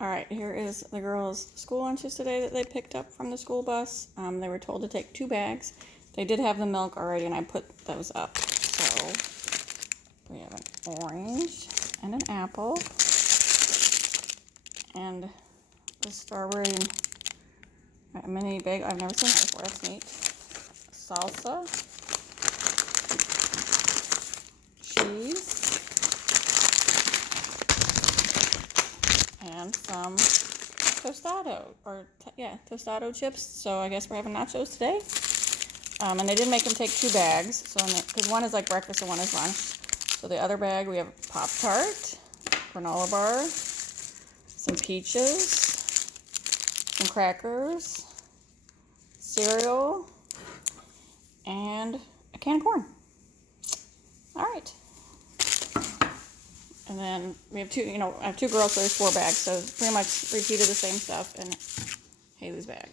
All right, here is the girls' school lunches today that they picked up from the school bus. They were told to take 2 bags. They did have the milk already, and I put those up. So we have an orange and an apple and the strawberry mini bag. I've never seen that before. That's neat. Salsa, cheese, and some tostado chips. So I guess we're having nachos today. And they did make them take 2 bags, so because one is like breakfast and one is lunch. So the other bag we have Pop-Tart, granola bar, some peaches, some crackers, cereal, and a can of corn. All right. And then we have I have 2 girls, so there's 4 bags. So pretty much repeated the same stuff in Haley's bag.